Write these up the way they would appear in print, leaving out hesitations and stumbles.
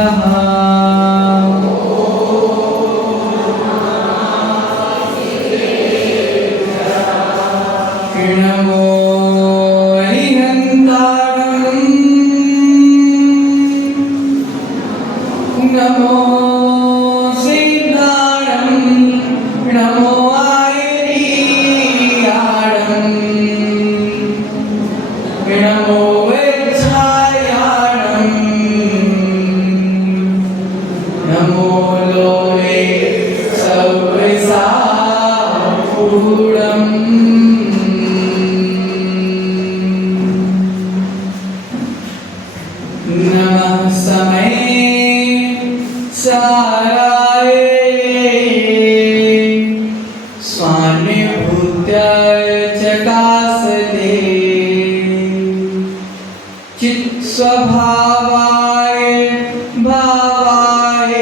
नमः। नमो हरिहन्तारम् नमो सिद्धारम् नमो आयरीयारम् नमो वेच्छायारम् नमो लोले सर्वसापूर्णम् नमः समय साराय स्वान्निभूत्यार्चकासते चित्स्वभावाय भावाय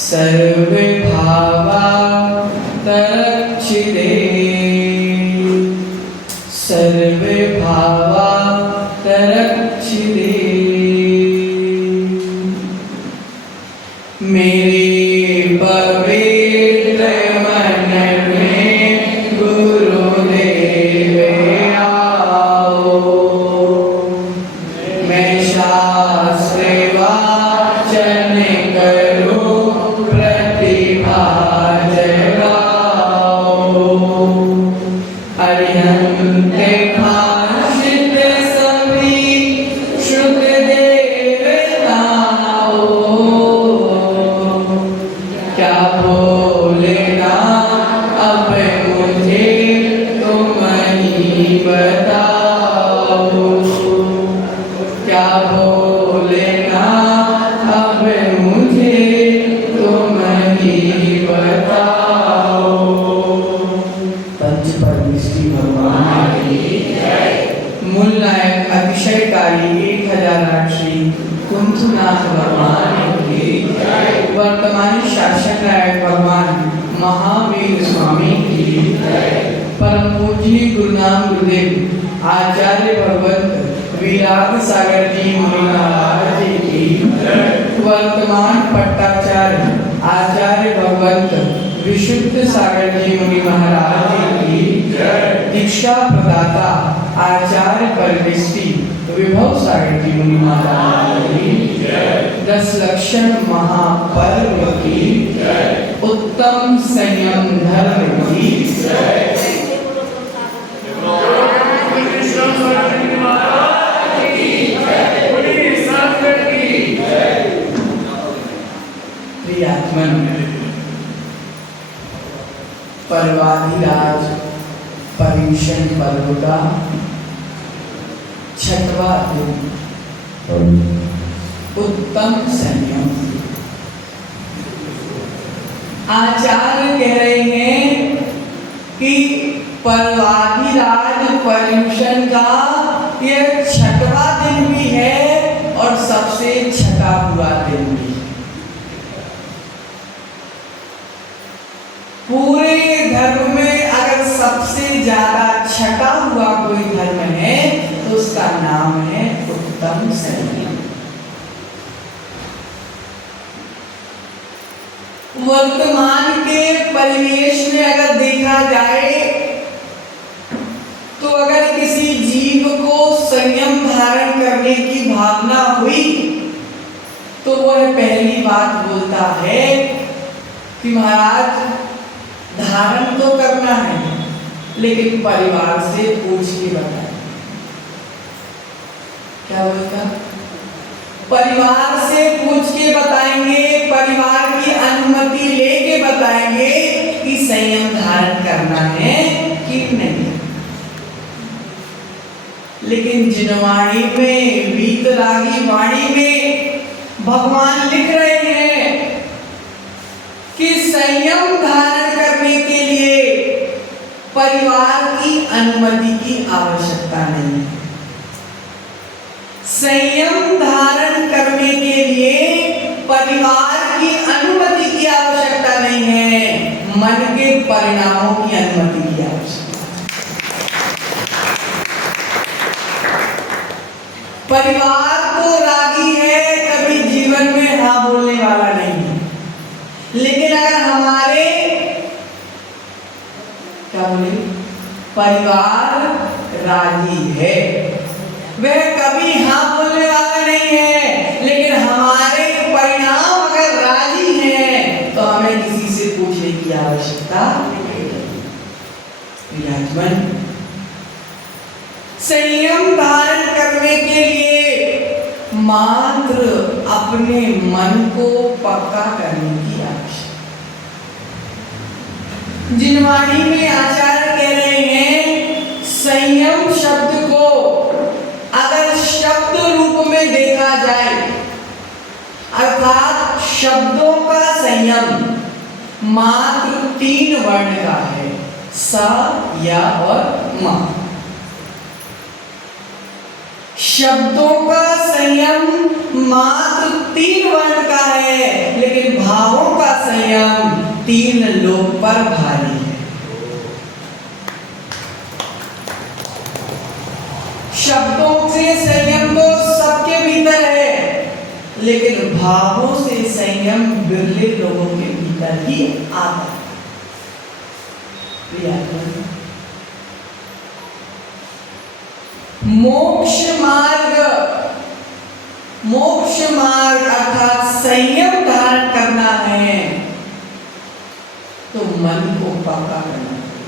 सर्वभावात्तरक्षिते सर्वभावात्तरक्षिते। मेरे पवित्र मन में गुरुदेव आओ, मैं शास्त्र वाचन करूं प्रतिभा जगाओ। अरिहंत भाषित सभी श्रुत देवताओ, क्या बोलेगा अब मुझे तुम ही बताओ। क्या बोलेगा अब मुझे तुम ही बताओ। पंच परमेश्वरी भगवान की जय। मूल नायक अतिशयकारी 1008 श्री कुंथुनाथ भगवान की जय। वर्तमान शासक नायक भगवान महावीर स्वामी की जय। परम पूज्य गुरुनाम गुरुदेव आचार्य भगवत विराग सागर जी मुनि महाराज जी की जय। वर्तमान पट्टाचार्य आचार्य भगवत विशुद्ध सागर जी मुनि महाराज जी की जय। दीक्षा प्रदाता आचार्य परमेष्टि विभव सागर जी मुनि महाराज की जय। 10 लक्षण महापर्व की जय। उत्तम संयम धर्म की जय। प्रियात्मन पर्वाधिराज पर्युषण पर्व का 6वां दिन उत्तम संयम। आचार्य कह रहे हैं कि पर्वाधिराज पर्युषण का यह 6वां दिन भी है और सबसे छठा हुआ दिन भी। पूरे धर्म में अगर सबसे ज्यादा छटा हुआ कोई धर्म है तो उसका नाम है उत्तम संयम। वर्तमान के परिवेश में अगर देखा जाए तो अगर किसी जीव को संयम धारण करने की भावना हुई तो वह पहली बात बोलता है कि महाराज धारण तो करना है लेकिन परिवार से पूछ के बताएं। क्या बोलता? परिवार से पूछ के बताएंगे, परिवार की अनुमति लेके बताएंगे कि संयम धारण करना है कि नहीं। लेकिन जिनवाणी में वीतरागी वाणी में भगवान लिख रहे हैं कि संयम धारण करने के लिए परिवार की अनुमति की आवश्यकता नहीं है। संयम धारण करने के लिए परिवार की अनुमति की आवश्यकता नहीं है, मन के परिणामों की अनुमति की आवश्यकता है। परिवार तो रागी है परिवार राजी है। वह कभी हाँ बोलने वाला नहीं है, लेकिन हमारे परिणाम अगर राजी हैं तो हमें किसी से पूछने की आवश्यकता नहीं। संयम धारण करने के लिए मात्र अपने मन को पक्का करने की आवश्यकता। जिनवाणी में आचार्य कह रहे हैं, संयम शब्द को अगर शब्द रूप में देखा जाए, अर्थात शब्दों का संयम मात्र 3 वर्ण का है, स, या और म। शब्दों का संयम मात्र 3 वर्ण का है, लेकिन भावों का संयम 3 लोक पर भारी है। शब्दों से संयम तो सबके भीतर है, लेकिन भावों से संयम बिरले लोगों के भीतर ही आता है। मोक्ष मार्ग अर्थात संयम धारण करना है तो मन को पक्का करना चाहिए।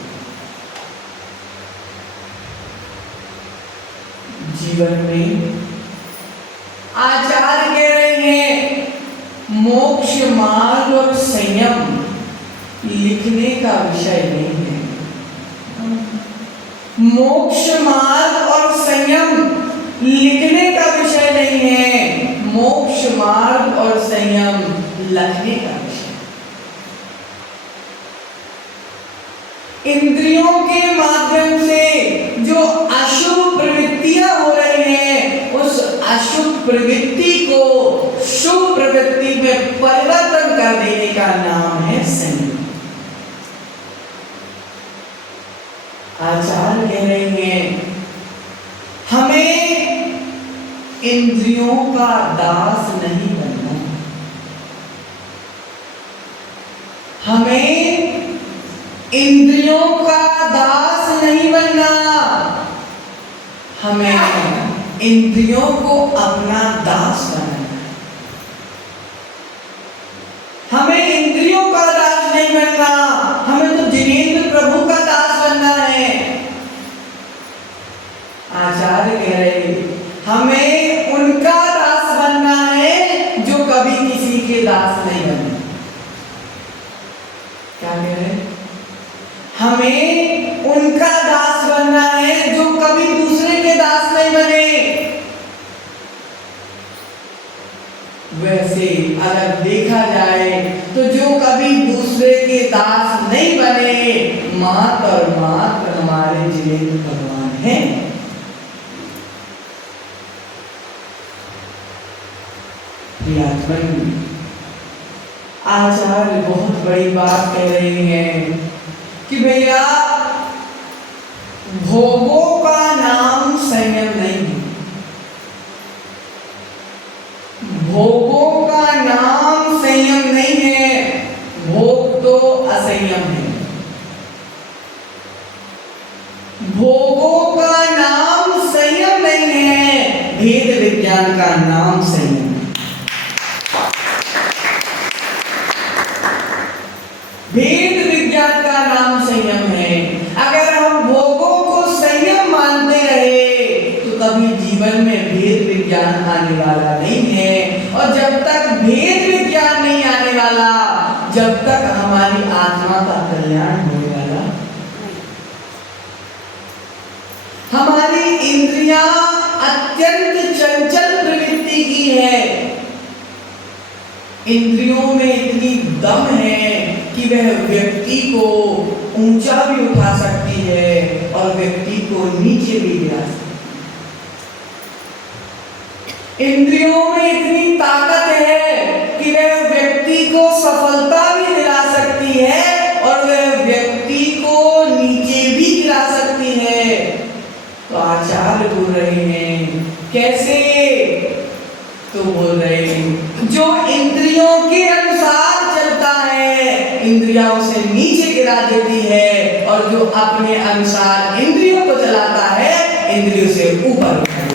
जीवन में आचार्य कह रहे हैं, मोक्ष मार्ग और संयम लिखने का विषय नहीं है। मोक्ष मार्ग और संयम लिखने का विषय नहीं है, मोक्ष मार्ग और संयम लगने का विषय। इंद्रियों के माध्यम से जो अशुभ प्रवृत्तियां हो रही हैं, उस अशुभ प्रवृत्ति को शुभ प्रवृत्ति में परिवर्तन कर देने का नाम है संयम। आचार्य कह रहे हैं, हमें इंद्रियों का दास नहीं बनना, हमें इंद्रियों का दास नहीं बनना, हमें इंद्रियों को अपना दास बनाना है। हमें इंद्रियों का दास नहीं बनना, हमें तो जिनेंद्र प्रभु का दास बनना है। आचार्य कह रहे, हमें उनका दास बनना है जो कभी किसी के दास नहीं बने। क्या कह रहे? हमें उनका दास बनना है जो कभी दूसरे के दास नहीं बने। वैसे अगर देखा जाए तो जो कभी दूसरे के दास नहीं बने, मात्र और मात्र हमारे जिनेंद्र भगवान हैं। आचार्य बहुत बड़ी बात कह रहे हैं कि भैया भोगों का नाम संयम नहीं है, भोगों का नाम संयम नहीं है, भोग तो असंयम है। भोगों का नाम संयम नहीं है, भेद विज्ञान का नाम संयम है। भेद विज्ञान का नाम संयम है। अगर हम भोगों को संयम मानते रहे तो कभी जीवन में भेद विज्ञान आने वाला नहीं है, और जब तक भेद विज्ञान नहीं आने वाला, जब तक हमारी आत्मा का कल्याण होने वाला। हमारी इंद्रियां अत्यंत चंचल प्रवृत्ति की है। इंद्रियों में इतनी दम है कि वह व्यक्ति को ऊंचा भी उठा सकती है और व्यक्ति को नीचे भी गिरा सकती है। इंद्रियों में इतनी ताकत है कि वह व्यक्ति को सफलता भी दिला सकती है और वह व्यक्ति को नीचे भी गिरा सकती है। तो आचार्य बोल रहे हैं, कैसे? तो बोल रहे हैं, जो इंद्रियों के अनुसार चलता है, इंद्रियां उसे नीचे गिरा देती है, और जो अपने अनुसार इंद्रियों को चलाता है, इंद्रियों से ऊपर उठता है।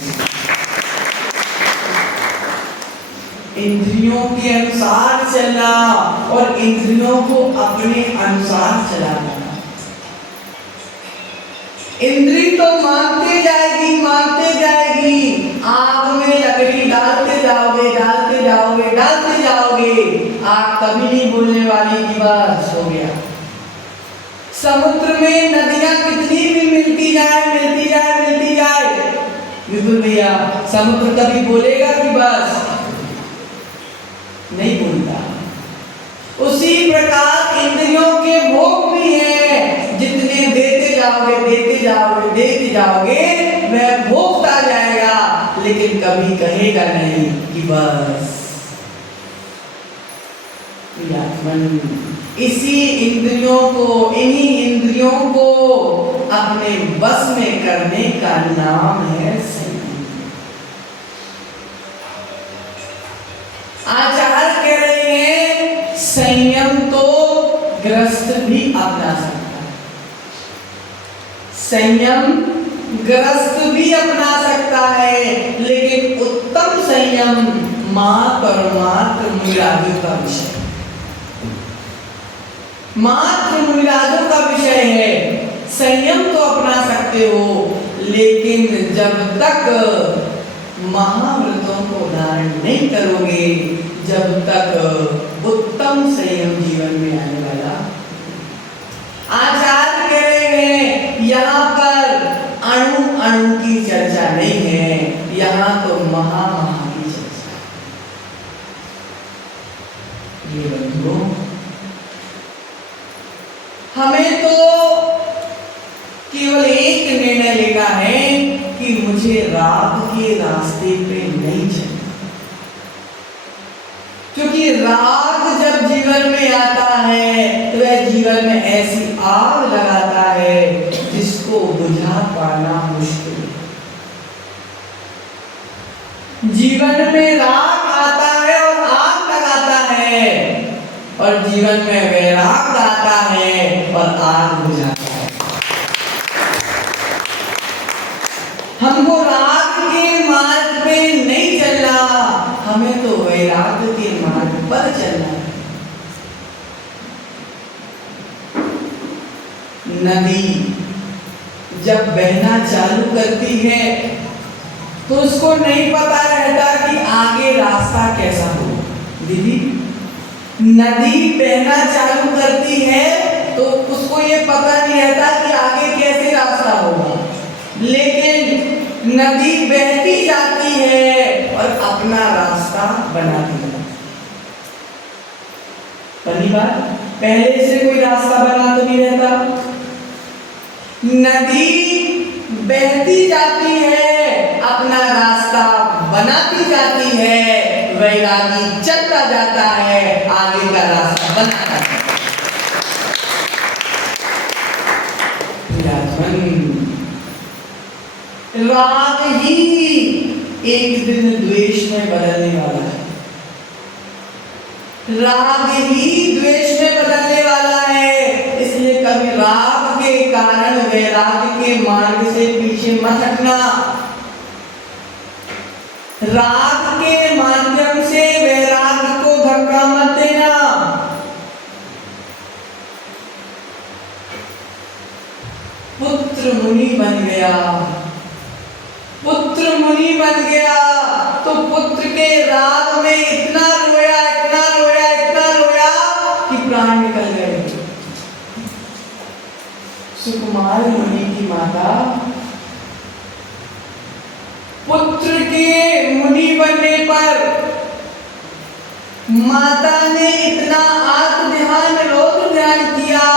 इंद्रियों के अनुसार चलना और इंद्रियों को अपने अनुसार चलाना। इंद्री तो मांगते जाएगी, आग में लकड़ी डालते जाओगे, आग कभी नहीं बोलने वाली कि बस हो गया। समुद्र में नदियां कितनी भी मिलती जाए, बिल्कुल भैया, समुद्र कभी बोलेगा कि बस? नहीं बोलता। उसी प्रकार इंद्रियों के भोग भी है, जितने देते जाओगे वह भोगता जाएगा, लेकिन कभी कहेगा नहीं कि बस। इन्हीं इंद्रियों को अपने बस में करने का नाम है संयम। आचार्य कह रहे हैं संयम तो गृहस्थ भी अपना सकता है, संयम गृहस्थ भी अपना सकता है, लेकिन उत्तम संयम मात्र और मात्र मुनिराजों का विषय, मात्र मुनिराजों का विषय है। संयम तो अपना सकते हो, लेकिन जब तक महाव्रतों को धारण नहीं करोगे, जब तक उत्तम संयम जीवन में आने वाला। आचार्य कह रहे हैं यहाँ पर अणु की चर्चा नहीं है, यहाँ तो महा की चर्चा है। ये बंधुओं, हमें तो केवल एक निर्णय लेना है कि मुझे राग के रास्ते पे नहीं चलना, क्योंकि राग जब जीवन में आता है तो वह जीवन में ऐसी आग लगाता है जिसको बुझा पाना मुश्किल है। जीवन में राग आता है और आग लगाता है, और जीवन में वैराग आता है और आग बुझाता है। हमको राग के मार्ग पे नहीं चलना, हमें तो वैराग के मार्ग पर चलना है। नदी जब बहना चालू करती है तो उसको नहीं पता रहता कि आगे रास्ता कैसा हो। दीदी, नदी बहना चालू करती है तो उसको ये पता नहीं रहता कि आगे कैसे रास्ता होगा, लेकिन नदी बहती जाती है और अपना रास्ता बनाती है। पहली बात, पहले से कोई रास्ता बना तो नहीं रहता। नदी बहती जाती है, अपना रास्ता बनाती जाती है, वैरागी चलता जाता है, आगे का रास्ता बनाता है। राग ही एक दिन द्वेष में बदलने वाला है, राग ही द्वेष में बदलने वाला है। इसलिए कभी राग के कारण वैराग के मार्ग से पीछे मत हटना, राग के माध्यम से वैराग को धक्का मत देना। पुत्र मुनि बन गया, पुत्र मुनि बन गया तो पुत्र के राग में इतना रोया कि प्राण निकल गए। सुकुमार मुनि की माता पुत्र के मुनि बनने पर माता ने इतना आत्म ध्यान रोग ध्यान किया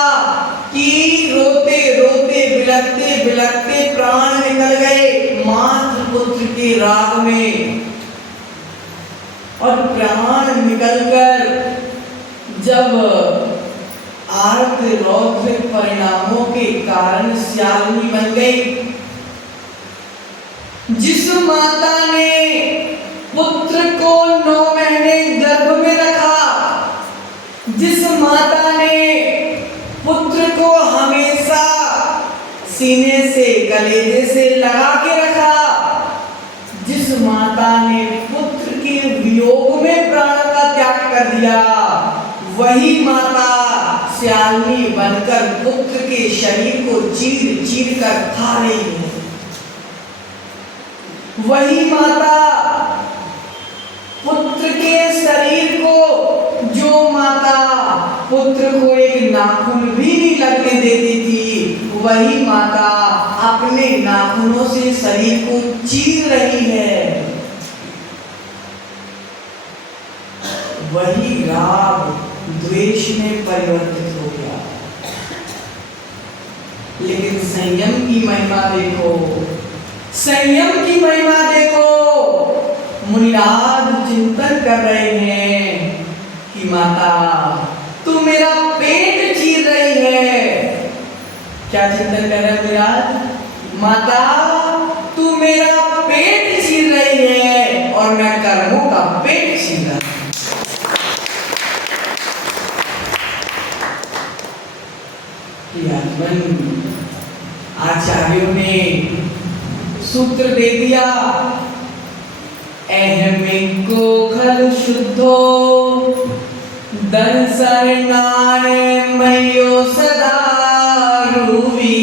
कि रोते रोते बिलखते प्राण निकल गए मात्र पुत्र के राग में। और प्राण निकलकर जब आर्त रौद्र परिणामों के कारण श्यालिनी बन गई, जिस माता ने पुत्र को 9 महीने गर्भ में रखा, जिस माता ने पुत्र को हमेशा सीने से कलेजे से लगा के रखा। जिस माता ने पुत्र के वियोग में प्राण का त्याग कर दिया, वही माता श्यालनी बनकर पुत्र के शरीर को चीर चीर कर खा रही है। वही माता पुत्र के शरीर को, जो माता पुत्र को एक नाखून भी नहीं लगने देती थी, वही माता अपने नाखूनों से शरीर को चीर रही है। वही राग द्वेष में परिवर्तित हो गया। लेकिन संयम की महिमा देखो, संयम की महिमा देखो। मुनिराज चिंतन कर रहे हैं कि माता तू मेरा पेट चीर रही है। क्या चिंतन कर रहे हैं मुनिराज? माता तू मेरा पेट चीर रही है और मैं कर्मों का पेट चीर रहा हूं। आचार्यों ने सूत्र दे दिया, अहमिको खल शुद्धो दर्शनाय मयो सदा रूवी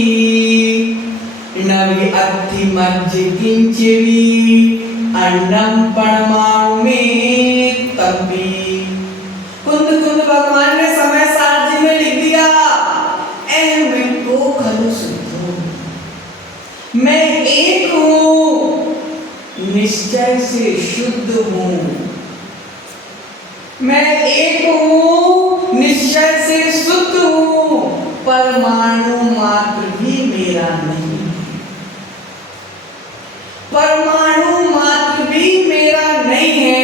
नवि अति मज्ज किंचवी अन्नम परमाणु में तपी। कुंद कुंद भगवान ने समय सारथी में लिख दिया, अहमिको खल शुद्धो, मैं एक हूं, निश्चय से शुद्ध हूं। मैं एक हूं, निश्चय से शुद्ध हूं, परमाणु मात्र भी मेरा नहीं। परमाणु मात्र भी मेरा नहीं है।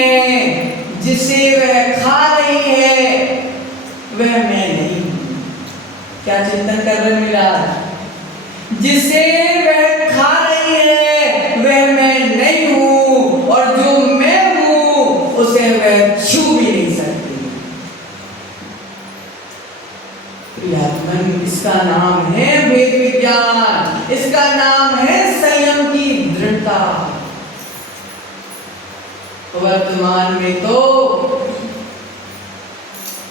जिसे वह खा रही है वह मैं नहीं हूं। क्या चिंतन कर रहे मेरा? जिसे वह खा रही है वह मैं नहीं हूं, और जो मैं हूं उसे वह छू भी नहीं सकती। इसका नाम है वेद विज्ञान, इसका नाम है संयम की दृढ़ता। वर्तमान में तो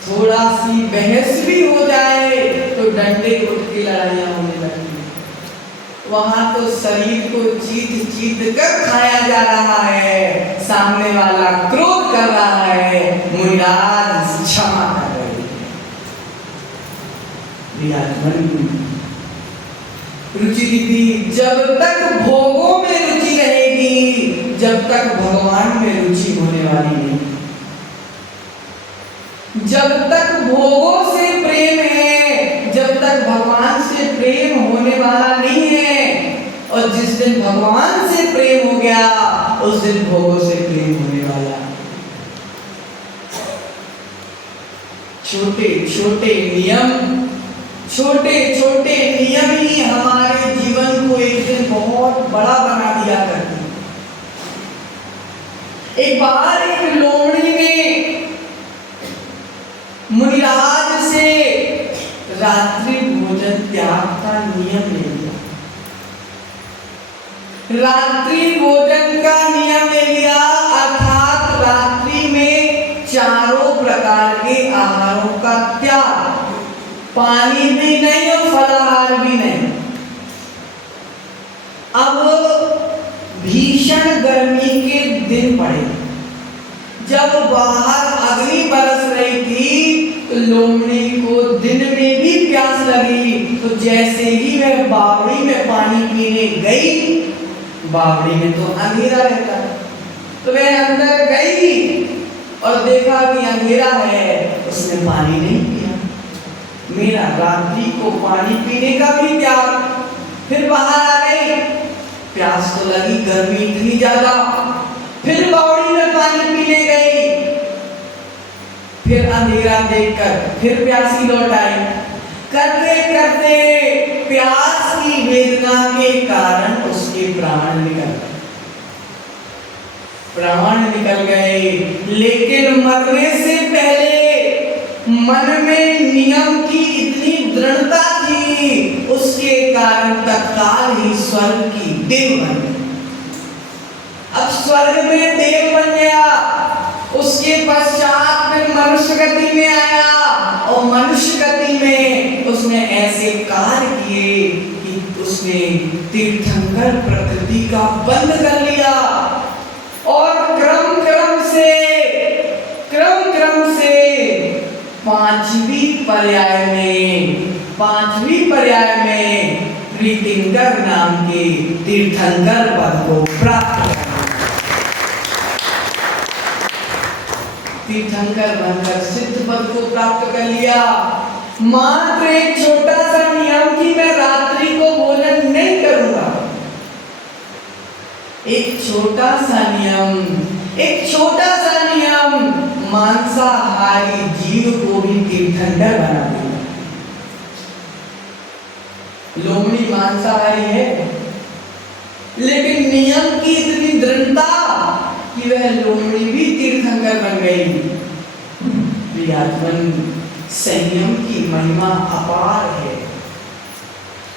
थोड़ा सी बहस भी हो जाए तो डंडे उठ के लड़ाइयां होने लगती। वहां तो शरीर को चीत चीत कर खाया जा रहा है, सामने वाला क्रोध कर रहा है, मुनिराज क्षमा कर रहे हैं। रुचि दीदी, जब तक भोगों में रुचि रहेगी, जब तक भगवान में रुचि होने वाली नहीं। जब तक भोगों से प्रेम है, जब तक भगवान से प्रेम होने वाला नहीं है। और जिस दिन भगवान से प्रेम हो गया, उस दिन भोगों से प्रेम होने वाला। छोटे छोटे नियम, छोटे छोटे नियम ही हमारे जीवन को एक दिन बहुत बड़ा बना दिया करते। एक बार एक लोमड़ी ने मुनिराज से रात्रि भोजन त्याग का नियम ले लिया। रात्रि भोजन का नियम ले लिया, अर्थात रात्रि में चारों प्रकार के आहारों का त्याग, पानी भी नहीं और फलाहार भी नहीं। अब भीषण गर्मी के दिन पड़े, जब बाहर अग्नि बरस रही थी तो लोमड़ी को दिन में भी प्यास लगी। तो जैसे ही वह बावड़ी में पानी पीने गई, बावड़ी में तो अंधेरा रहता, तो वह अंदर गई और देखा कि अंधेरा है, उसने पानी नहीं पिया। मेरा रात्रि को पानी पीने का भी त्याग। फिर बाहर आ गई, प्यास तो लगी, गर्मी इतनी ज्यादा, फिर बावड़ी में पानी पीने गई, फिर अंधेरा देखकर फिर प्यासी लौट आई। करते करते प्यास की वेदना के कारण उसके प्राण निकल गए। लेकिन मरने से पहले मन में नियम की इतनी दृढ़ता थी, उसके कारण तत्काल ही स्वर्ग की देव बन गई। अब स्वर्ग में देव बन गया, उसके पश्चात फिर मनुष्य गति में आया और मनुष्य गति में उसने ऐसे कार्य किए कि उसने तीर्थंकर प्रकृति का बंध कर लिया और क्रम क्रम से पांचवी पर्याय में प्रीतिंकर नाम के तीर्थंकर पद को प्राप्त कर तीर्थंकर बनकर सिद्ध पद को प्राप्त कर लिया। मात्र एक छोटा सा नियम कि मैं रात्रि को भोजन नहीं करूंगा, एक छोटा सा नियम मांसाहारी जीव को भी तीर्थंकर बना देगा। लोमड़ी मांसाहारी है, लेकिन नियम की इतनी दृढ़ता कि वह लोमड़ी भी तीर्थंकर बन गई। प्रियात्मन, संयम की महिमा अपार है।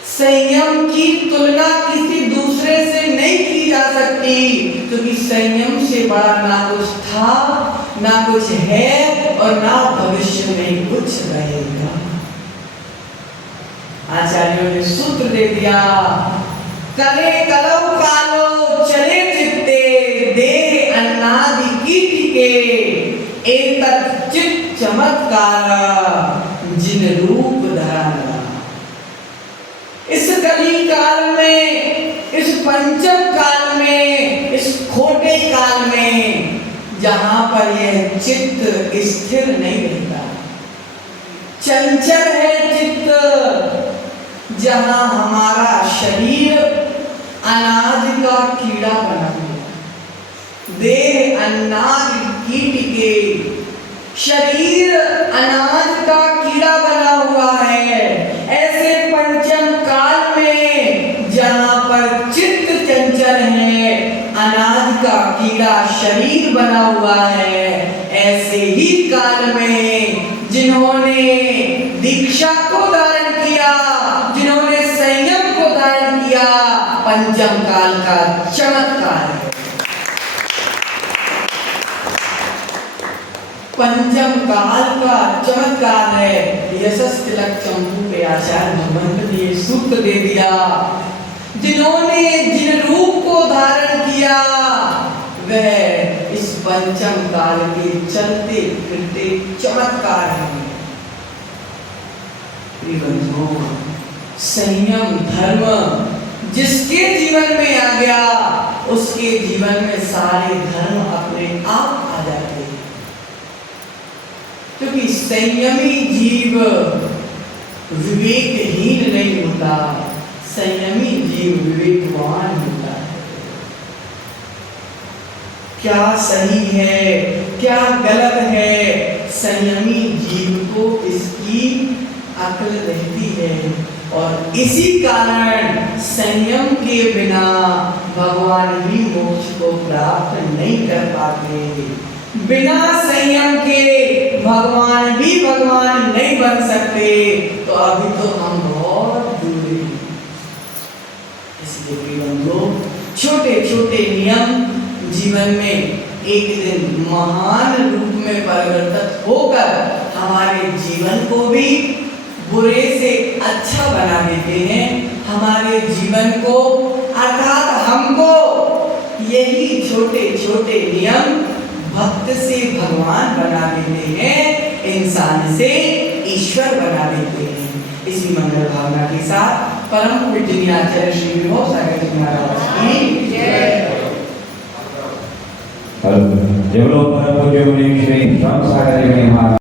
संयम की तुलना किसी दूसरे से नहीं की जा सकती, क्योंकि संयम से बड़ा ना कुछ था, ना कुछ है और ना भविष्य में कुछ रहेगा। आचार्यों ने सूत्र दे दिया, कले कलौ कालो चले चित्ते दे अन्नादि कीटिके एतत् चित्त चमत्कार जिन रूप धरा। इस कली काल में, इस पंचम काल में, इस खोटे काल में, जहां पर यह चित्त स्थिर नहीं रहता, चंचल है चित्त, जहां हमारा शरीर अनाज का कीड़ा बना हुआ, देह अन्नादि कीटिके, शरीर अनाज का कीड़ा बना हुआ है। ऐसे पंचम काल में जहां पर चित्त चंचल है, अनाज का कीड़ा शरीर बना हुआ है, ऐसे ही काल में जिन्होंने दीक्षा को धारण किया, जिन्होंने संयम को धारण किया, पंचम काल का चमत्कार है। पंचम काल का चमत्कार है। यशस तिलक चंपू के आचार्य भगवंत ने सूत्र दे दिया, जिन्होंने जिन रूप को धारण किया वह इस पंचम काल के चलते फिरते चमत्कार है। संयम धर्म जिसके जीवन में आ गया, उसके जीवन में सारे धर्म अपने आप आ जाते हैं, क्योंकि संयमी जीव विवेकहीन नहीं होता, संयमी जीव विवेकवान होता है। क्या सही है, क्या गलत है, संयमी जीव को इसकी अक्ल रहती है। और इसी कारण संयम के बिना भगवान भी मोक्ष को प्राप्त नहीं कर पाते। बिना संयम के भगवान भी भगवान नहीं बन सकते। तो अभी तो हम बहुत दूर हैं। इसलिए बंधुओं, छोटे छोटे नियम जीवन में एक दिन महान रूप में परिवर्तित होकर हमारे जीवन को भी बुरे से अच्छा बना देते हैं। हमारे जीवन को अर्थात हमको यही छोटे छोटे नियम भक्त से भगवान बना देते हैं, इंसान से ईश्वर बना देते हैं। इसी मंगल भावना के साथ परम पूजनीय आचार्य श्री विभो सागर जी महाराज की जय। जय बोलो परम पूज्य मुनि श्री राम सागर जी महाराज।